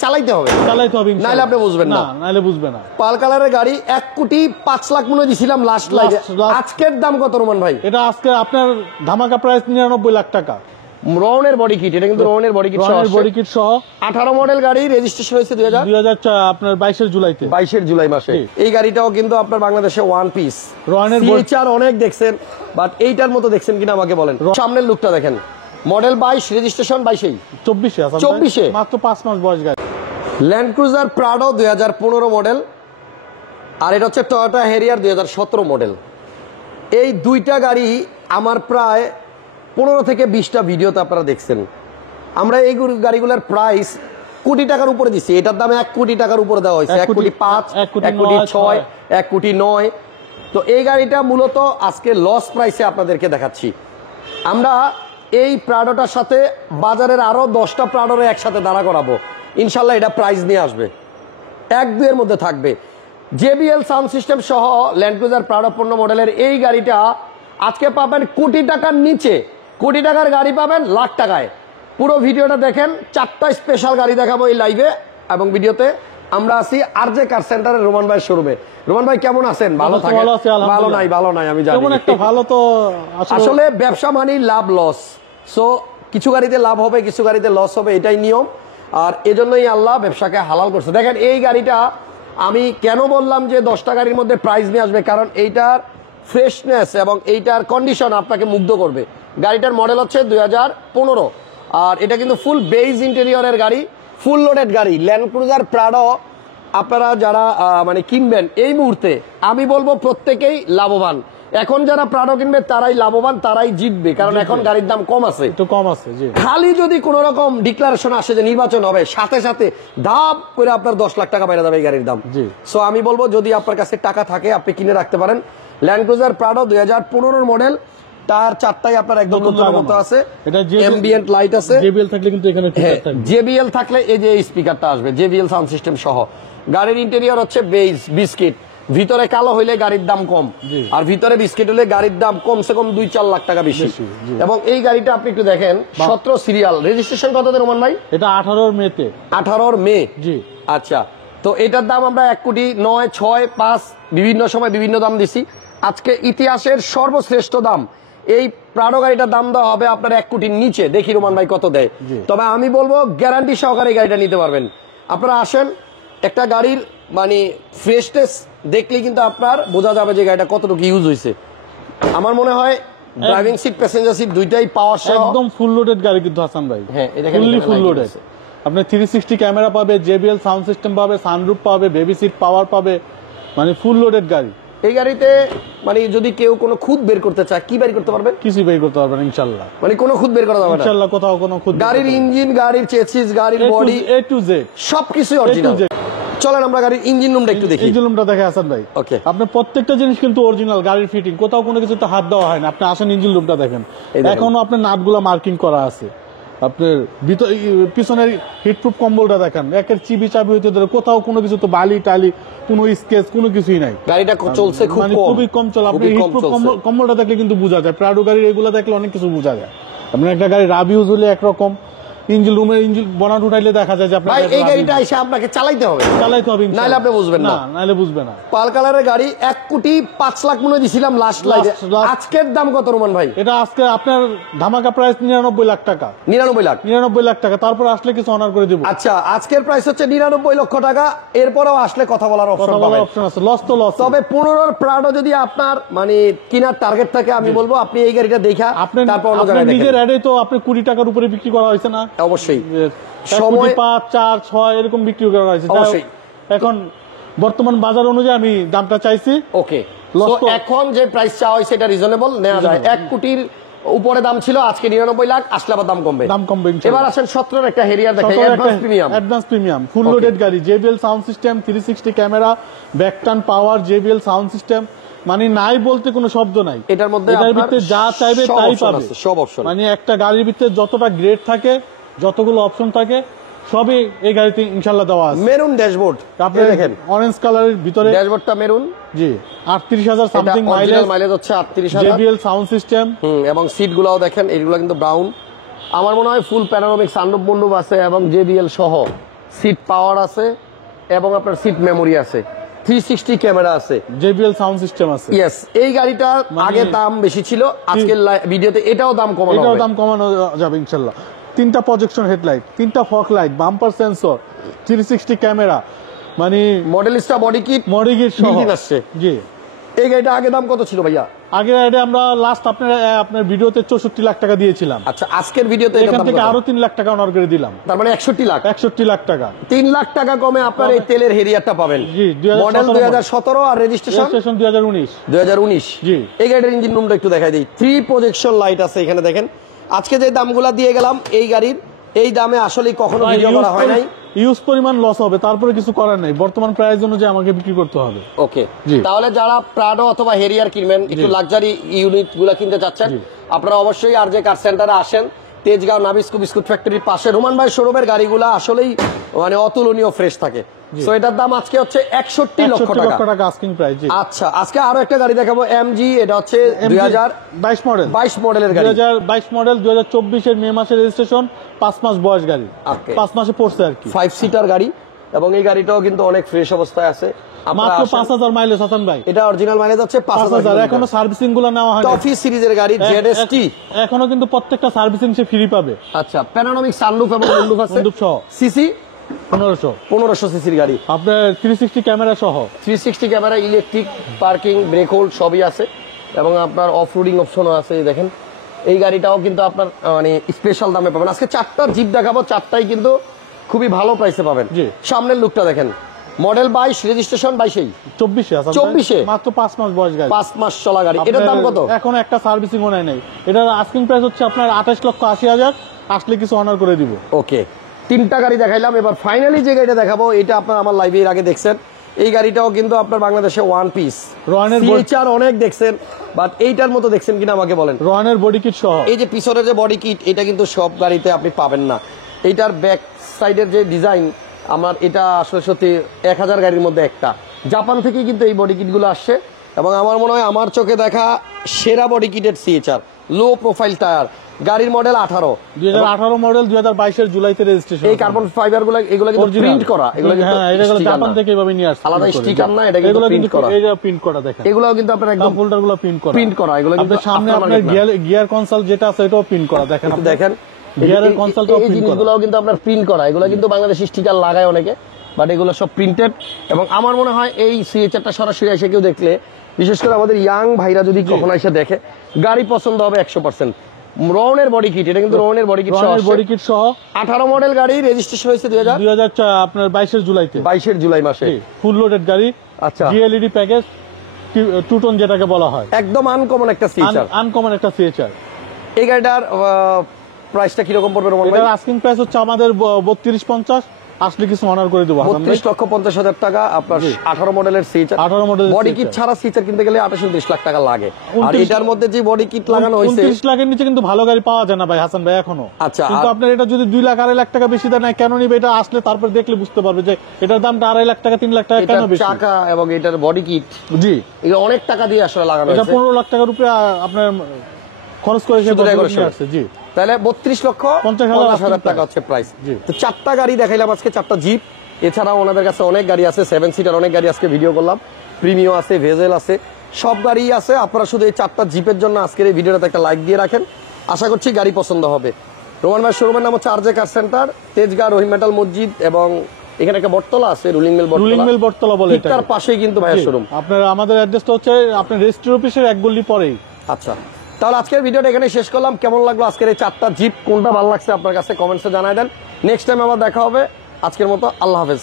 চালাইতে হবে নাইলে আপনি বুঝবেন না, নাইলে বুঝবে না। পাল কালারের গাড়ি 1,05,00,000 মনে দিছিলাম লাস্ট লাইভে। আজকের দাম কত রোমান ভাই? এটা আজকে আপনার ধামাকা প্রাইস 99 লাখ টাকা। রওনের বডি কিট, এটা কিন্তু রওনের বডি কিট সহ, বডি কিট সহ 18 মডেল গাড়ি, রেজিস্ট্রেশন হয়েছে 2004 আপনার 22 জুলাইতে, 22 জুলাই মাসে। এই গাড়িটাও কিন্তু আপনার বাংলাদেশে ওয়ান পিস। রওনের ফিচার অনেক দেখছেন, বাট এইটার মতো দেখছেন কিনা আমাকে বলেন। সামনের লুকটা দেখেন, মডেল 22, রেজিস্ট্রেশন 22 24 মাত্র 5 মাস বয়স গাড়ি। ল্যান্ড ক্রুজার প্রাডো 2015 মডেল, আর এটা হচ্ছে টয়োটা হ্যারিয়ার 2017 মডেল। এই দুইটা গাড়ি আমার প্রায় 15 থেকে 20টা ভিডিওতে আপনারা দেখছেন। আমরা এই গাড়িগুলোর প্রাইস কোটি টাকার উপরে দিচ্ছি। এটার দামে 1 কোটি টাকার উপরে দেওয়া হয়েছে, 1,05,00,000, 1,06,00,000, 1,09,00,000। তো এই গাড়িটা মূলত আজকে লস প্রাইসে আপনাদেরকে দেখাচ্ছি। আমরা এই প্রাডোটার সাথে বাজারের আরো 10টা প্রাডোর একসাথে দাঁড়া করাবো, ইনশাল্লাহ এটা প্রাইস নিয়ে আসবে, 1-2 এর মধ্যে থাকবে। JBL সাউন্ড সিস্টেম সহ ল্যান্ড ক্রুজার প্রাডো 15 মডেলের এই গাড়িটা আজকে পাবেন কোটি টাকার নিচে। কোটি টাকার গাড়ি পাবেন লাখ টাকায়। পুরো ভিডিওটা দেখেন, 4টা স্পেশাল গাড়ি দেখাবো এই লাইভে এবং ভিডিওতে। আমরা আছি RJ কার সেন্টারের রোমান ভাইয়ের শোরুমে। রোমান ভাই কেমন আছেন? ভালো থাকেন? ভালো নাই আমি জানি। আসলে ব্যবসা মানে লাভ লস, সো কিছু গাড়িতে লাভ হবে, কিছু গাড়িতে লস হবে, এটাই নিয়ম। আর এজন্যই আল্লাহ ব্যবসাকে হালাল করছে। দেখেন এই গাড়িটা আমি কেন বললাম যে 10টা গাড়ির মধ্যে প্রাইস নিয়ে আসবে, কারণ এইটার ফ্রেশনেস এবং এইটার কন্ডিশন আপনাকে মুগ্ধ করবে। গাড়িটার মডেল হচ্ছে 2015, আর এটা কিন্তু ফুল বেজ ইন্টেরিয়রের গাড়ি, ফুল লোডেড গাড়ি। ল্যান্ড ক্রুজার প্রাডো আপনারা যারা মানে কিনবেন এই মুহূর্তে, আমি বলবো প্রত্যেকেই লাভবান। এখন যারা প্রাডো কিনবে তারাই লাভবান, তারাই জিতবে, কারণ এখন গাড়ির দাম কম আছে, একটু কম আছে। খালি যদি কোন রকম ডিক্লারেশন আসে যে নির্বাচন হবে, সাথে সাথে ধাপ করে আপনার 10 লাখ টাকা বেড়ে যাবে এই গাড়ির দাম। সো আমি বলবো যদি আপনার কাছে টাকা থাকে আপনি কিনে রাখতে পারেন। ল্যান্ড ক্রুজার প্রাডো 2015 মডেল, তার 4টাই আপনার একদম নতুন মতো আছে, অ্যাম্বিয়েন্ট লাইট আছে। JBL থাকলে কিন্তু এখানে JBL থাকলে এই যে স্পিকারটা আসবে, JBL সাউন্ড সিস্টেম সহ। গাড়ির ইন্টেরিয়র হচ্ছে বেজ বিস্কিট, ভিতরে কালো হইলে গাড়ির দাম কম, আর ভিতরে বিস্কিট হলে গাড়ির দাম কমসে কম 2-4 লাখ টাকা বেশি। এবং এই গাড়িটা আপনি একটু দেখেন, 17 সিরিয়াল, রেজিস্ট্রেশন কত রোমান ভাই? এটা 18 মেতে। 18 মে, জি আচ্ছা। তো এটার দাম আমরা 1,09,00,000, 6, 5 বিভিন্ন সময় বিভিন্ন দাম দিছি। আজকে ইতিহাসের সর্বশ্রেষ্ঠ দাম এই প্রাডো গাড়িটার দাম দেওয়া হবে আপনার 1 কোটির নিচে। দেখি রোমান ভাই কত দেয়। তবে আমি বলবো গ্যারান্টি সহকারে এই গাড়িটা নিতে পারবেন। আপনারা আসেন, একটা গাড়ির মানে ফ্রেশনেস দেখলেই কিন্তু আপনার বোঝা যাবে যে গাড়িটা কতটুকু ইউজ হয়েছে। আমার মনে হয় ড্রাইভিং সিট, প্যাসেঞ্জার সিট দুইটাই পাওয়ার সহ একদম ফুল লোডেড গাড়ি কিন্তু হাসান ভাই। হ্যাঁ, এটা ফুল লোডেড। আপনি 360 ক্যামেরা পাবে, JBL সাউন্ড সিস্টেম পাবে, সানরুফ পাবে, বেবি সিট পাওয়ার পাবে, মানে ফুল লোডেড গাড়ি। এই গাড়িতে মানে যদি কেউ কোনো খুদ বের করতে চায়, কি বের করতে পারবেন? কিছু বের করতে পারবেন ইনশাআল্লাহ। মানে কোনো খুদ বের করা যাবে না ইনশাআল্লাহ, কোথাও কোনো খুদ। গাড়ির ইঞ্জিন, গাড়ির চেসিস, গাড়ির বডি A to Z সবকিছু অরিজিনাল। চলেন আমরা গাড়ির ইঞ্জিন রুমটা একটু দেখি। ইঞ্জিন রুমটা দেখে হাসান ভাই। ওকে, আপনি প্রত্যেকটা জিনিস কিন্তু অরিজিনাল, গাড়ির ফিটিং, কোথাও কোনো কিছুতে হাত দেওয়া হয় না। আপনি আসেন ইঞ্জিন রুমটা দেখেন, এখনো আপনার নাটগুলো মার্কিং করা আছে। আপনার পিছনের হিটপ্রুফ কম্বলটা দেখেন, একের চিবি চাবি হইতে ধরে কোথাও কোনো কিছু তো বালি টালি কোনো স্কেচ কোনো কিছুই নাই। গাড়িটা চলছে খুবই কম চলে। আপনি হিটপ্রুফ কম্বলটা দেখলে কিন্তু বোঝা যায়। প্রাডো গাড়ির এগুলো দেখলে অনেক কিছু বোঝা যায়। আপনার একটা গাড়ি রাব ইউজ হলে একরকম, ইঞ্জিন রুমের ইঞ্জিন বনাট উঠাইলে দেখা যায় যে আপনার এই গাড়িটা এসে আপনাকে চালাইতে হবে, নাইলে আপনি বুঝবেন না, নাইলে বুঝবে না। পাল কালারের গাড়ি 1,05,00,000 মনে দিছিলাম লাস্ট লাইভে। আজকের দাম কত রোমান ভাই? এটা আজকে আপনার ধামাকা প্রাইস 99 লাখ টাকা। 99 লাখ টাকা। তারপর আসলে কিছু অনার করে দিব। আচ্ছা, আজকের প্রাইস হচ্ছে 99 লক্ষ টাকা। এরপরেও আসলে কথা বলার অপশন পাবেন। লস তো লস। তবে 15 প্রাডো যদি আপনার মানে কেনার টার্গেট থাকে, আমি বলবো আপনি এই গাড়িটা দেখা তারপর অন্য জায়গায় দেখেন। নিজের অ্যাডে তো আপনি 20 টাকার উপরে বিক্রি করা হয়েছে না? অবশ্যই সময় 5, 4, 6 এরকম বিক্রি করা হয়েছে। এখন বর্তমান বাজার অনুযায়ী আমি দামটা চাইছি। ওকে, এখন যে প্রাইস চাওয়া হয়েছে এটা রিজনেবল নেওয়া যায়। 1 কোটির উপরে দাম ছিল, আজকে 99 লাখ, আসলে আবার দাম কমবে। এবার আসেন 17 একটা হেরিয়ার দেখেন, অ্যাডভান্স প্রিমিয়াম ফুল লোডেড গাড়ি, JBL sound system, 360 camera, back turn power, JBL sound system, মানে নাই বলতে কোনো শব্দ নাই। এটার মধ্যে যা চাইবে তাই পাবে, সব অপশন। মানে একটা গাড়ির ভিতরে যতটা গ্রেড থাকে, যতগুলো অপশন থাকে, সবই এই গাড়িতে ইনশাআল্লাহ দেওয়া আছে। মেরুন ড্যাশবোর্ড, আপনি দেখেন অরেঞ্জ কালারের ভিতরে ড্যাশবোর্ডটা মেরুন। জি, 38,000 সামথিং মাইলেজ হচ্ছে 38,000। JBL সাউন্ড সিস্টেম, এবং সিটগুলোও দেখেন, এইগুলো কিন্তু ব্রাউন। আমার মনে হয় ফুল প্যানোরামিক সানরুফ মন্ডপ আছে এবং JBL সহ সিট পাওয়ার আছে এবং আপনার সিট মেমোরি আছে, 360 ক্যামেরা আছে, JBL সাউন্ড সিস্টেম আছে। ইয়েস। এই গাড়িটার আগে দাম বেশি ছিল, আজকের ভিডিওতে এটাও দাম কমানো এটাও হবে। দাম কমানো যাবে ইনশাল্লাহ। 3টা প্রজেকশন হেডলাইট, 3টা fog light, bumper sensor, 360 camera, মানে মডেলিস্টা বডি কিট মডিগেট সহ আসছে। জি। এই গাড়িটা আগে দাম কত ছিল ভাইয়া? আগে এটা আমরা লাস্ট আপনার ভিডিওতে 64 লাখ টাকা দিয়েছিলাম। আচ্ছা, আজকের ভিডিওতে এখান থেকে আরো 3 লাখ টাকা অনার করে দিলাম, তার মানে 61 লাখ। 61 লাখ টাকা, 3 লাখ টাকা কমে আপনার এই তেলের হেরিয়ারটা পাবেন। জি, মডেল 2017 আর রেজিস্ট্রেশন 2019। 2019। জি। এই গাড়ির ইঞ্জিন রুমটা একটু দেখাই দিই। 3 প্রজেকশন লাইট আছে এখানে দেখেন। আজকে যে দামগুলা দিয়ে গেলাম এই গাড়ির, এই দামে আসলে কখনো ভিডিও করা হয় নাই। ইউজ পরিমাণ লস হবে, তারপরে কিছু করার নেই, বর্তমান প্রাইস অনুযায়ী আমাকে বিক্রি করতে হবে। ওকে, জি। তাহলে যারা প্রাডো অথবা হেরিয়ার কিনবেন, একটু লাক্সারি ইউনিট গুলা কিনতে চাচ্ছেন, আপনারা অবশ্যই আর যে কার সেন্টারে আসেন, তেজগাঁও নাবিস্কো বিস্কুট ফ্যাক্টরির পাশে রোমান ভাই শোরুমের গাড়িগুলা আসলেই মানে অতুলনীয় ফ্রেশ থাকে। সো এটার দাম আজকে হচ্ছে 61 লক্ষ টাকা আস্কিং প্রাইস। আচ্ছা, আজকে আরো একটা গাড়ি দেখাবো, এমজি। এটা হচ্ছে 2022 মডেল, 22 মডেলের গাড়ি। 2022 মডেল, 2024 এর মে মাসের রেজিস্ট্রেশন, 5 মাস বয়স গাড়ি, Okay. 5 মাসে পড়ছে আর কি। 5 সিটার গাড়ি এবং এই গাড়িটাও কিন্তু অনেক ফ্রেশ অবস্থায় আছে। মাত্র 5000 মাইলেজ হাসান ভাই। এটা অরিজিনাল মাইলেজ হচ্ছে 5000, এখনো সার্ভিসিং গুলো নেওয়া হয় না। টফি সিরিজের গাড়ি ZST, এখনো কিন্তু প্রত্যেকটা সার্ভিসিং সে ফ্রি পাবে। আচ্ছা, প্যানোরামিক সানরুফ এবং মুন্ডুফ আছে, মুন্ডুফ সহ। সিসি 1500 সিসির গাড়ি, আপনার 360 ক্যামেরা সহ, 360 camera, electric parking, break hold সবই আছে এবং আপনার অফ রোডিং অপশনও আছে। এই দেখেন, এই গাড়িটাও কিন্তু আপনার মানে স্পেশাল দামে পাবেন। আজকে 4টা জিপ দেখাবো, 4টাই কিন্তু খুবই ভালো প্রাইসে পাবেন। জি। সামনের লুকটা দেখেন, মডেল 22, রেজিস্ট্রেশন 22, 24 মাত্র 5 মাস বয়স গাড়ি, 5 মাস চলা গাড়ি। এটার দাম কত? এখন একটা সার্ভিসিং ও নাই। এটার আস্কিং প্রাইস হচ্ছে আপনার 28,80,000, আসলে কিছু অনার করে দিব। ওকে, 3টা গাড়ি দেখাইলাম। এবার ফাইনালি যে গাড়িটা দেখাবো, এটা আপনার আমার লাইভে এর আগে দেখছেন। এই গাড়িটাও কিন্তু আপনার বাংলাদেশে ওয়ান পিস। রয়্যালের সিএচআর অনেক দেখছেন, বাট এইটার মতো দেখছেন কিনা আমাকে বলেন। রয়্যালের বডি কিট সহ, এই যে পিছনের যে বডি কিট, এটা কিন্তু সব গাড়িতে আপনি পাবেন না। এইটার ব্যাক সাইডের যে ডিজাইন, আমার এটা আসলে সত্যি 1000 গাড়ির মধ্যে একটা। জাপান থেকে কিন্তু এই বডি কিটগুলো আসছে এবং আমার মনে হয় আমার চোখে দেখা সেরা বডি কিটের সিএচআর। লো প্রোফাইল টায়ার, গাড়ির মডেল 18, 2018 মডেল, 2022 এর জুলাইতে রেজিস্ট্রেশন। এই কার্বন ফাইবার গুলো এগুলো কিন্তু প্রিন্ট করা, এগুলো কিন্তু জাপান থেকে এভাবে নিয়ে আসছে, আলাদা স্টিকার না, এটা কিন্তু প্রিন্ট করা। এটা প্রিন্ট করা দেখেন, এগুলোও কিন্তু আপনার একদম ফোল্ডার গুলো প্রিন্ট করা, এগুলো কিন্তু সামনে আপনার গিয়ার কনসোল যেটা আছে এটাও প্রিন্ট করা দেখেন। দেখেন গিয়ারের কনসোলটাও এই প্রিন্ট করা, জিনিসগুলোও কিন্তু আপনার প্রিন্ট করা। এগুলো কিন্তু বাংলাদেশি স্টিকার লাগায় অনেকে, বাট এগুলো সব প্রিন্টেড। এবং আমার মনে হয় এই সিএচআরটা সরাসরি এসে কেউ দেখলে, বিশেষ করে আমাদের ইয়াং ভাইরা যদি কখনো এসে দেখে, গাড়ি পছন্দ হবে 100%। রওনের বডি কিট, এটা কিন্তু রওনের বডি কিট সহ 18 মডেল গাড়ি, রেজিস্ট্রেশন হয়েছে 2000 আপনার 22 জুলাইতে, 22 জুলাই মাসে। ফুল লোডেড গাড়ি। আচ্ছা, জিএলইডি প্যাকেজ, টু টোন যেটাকে বলা হয়, একদম আনকমন একটা সিএচআর, আনকমন একটা সিএচআর। এই গাড়িটার প্রাইসটা কিরকম পড়বে রোমান ভাই? এটার আস্কিং প্রাইস হচ্ছে আমাদের 32-50, আসলে কিছু অনার করে দেবো। 32,50,000 টাকা আপনার 18 মডেলের সিএচআর। 18 মডেলের বডি কিট ছাড়া সিএচআর কিনতে গেলে 28-29 লাখ টাকা লাগে। আর এটার মধ্যে যে বডি কিট লাগানো হয়েছে, 29 লাখের নিচে কিন্তু ভালো গাড়ি পাওয়া যায় না ভাই হাসান ভাই এখনো। আচ্ছা, কিন্তু আপনার এটা যদি 2 লাখ 2.5 লাখ টাকা বেশি দেয় না, কেন নিবে? এটা আসলে তারপর দেখলে বুঝতে পারবে যে এটার দামটা 2.5 লাখ টাকা 3 লাখ টাকা কেন বেশি। চাকা এবং এটার বডি কিট, জি, এগুলো অনেক টাকা দিয়ে আসলে লাগানো এটা হয়েছে। 15 লাখ টাকার উপরে আপনার খরচ করে আসছে। জি, তাহলে 32,50,000 টাকা হচ্ছে প্রাইস। তো 4টা গাড়ি দেখাইলাম আজকে, 4টা জিপ। এছাড়াও ওনাদের কাছে অনেক গাড়ি আছে, 7 সিটার অনেক গাড়ি আজকে ভিডিও করলাম। প্রিমিও আছে, ভেজেল আছে, সব গাড়ি আছে। আপনারা শুধু এই 4টা জিপের জন্য আজকের এই ভিডিওটাতে একটা লাইক দিয়ে রাখেন, আশা করছি গাড়ি পছন্দ হবে। রোমান ভাই শোরুমের নাম হচ্ছে আরজে কার সেন্টার, তেজগাঁ রহিম মেটাল মসজিদ, এবং এখানে একটা বটতলা আছে, রুলিং মিল বটতলা বলে, তার পাশেই কিন্তু ভাইয়ের শোরুম। আপনার আমাদের অ্যাড্রেসটা হচ্ছে আপনার রেজিস্ট্রি অফিসের এক গলি পরেই। আচ্ছা, তাহলে আজকের ভিডিওটা এখানে শেষ করলাম। কেমন লাগলো আজকের এই 4টা জিপ, কোনটা ভালো লাগছে আপনার কাছে কমেন্টসে জানাই দেন। নেক্সট টাইম আবার দেখা হবে। আজকের মতো আল্লাহ হাফেজ।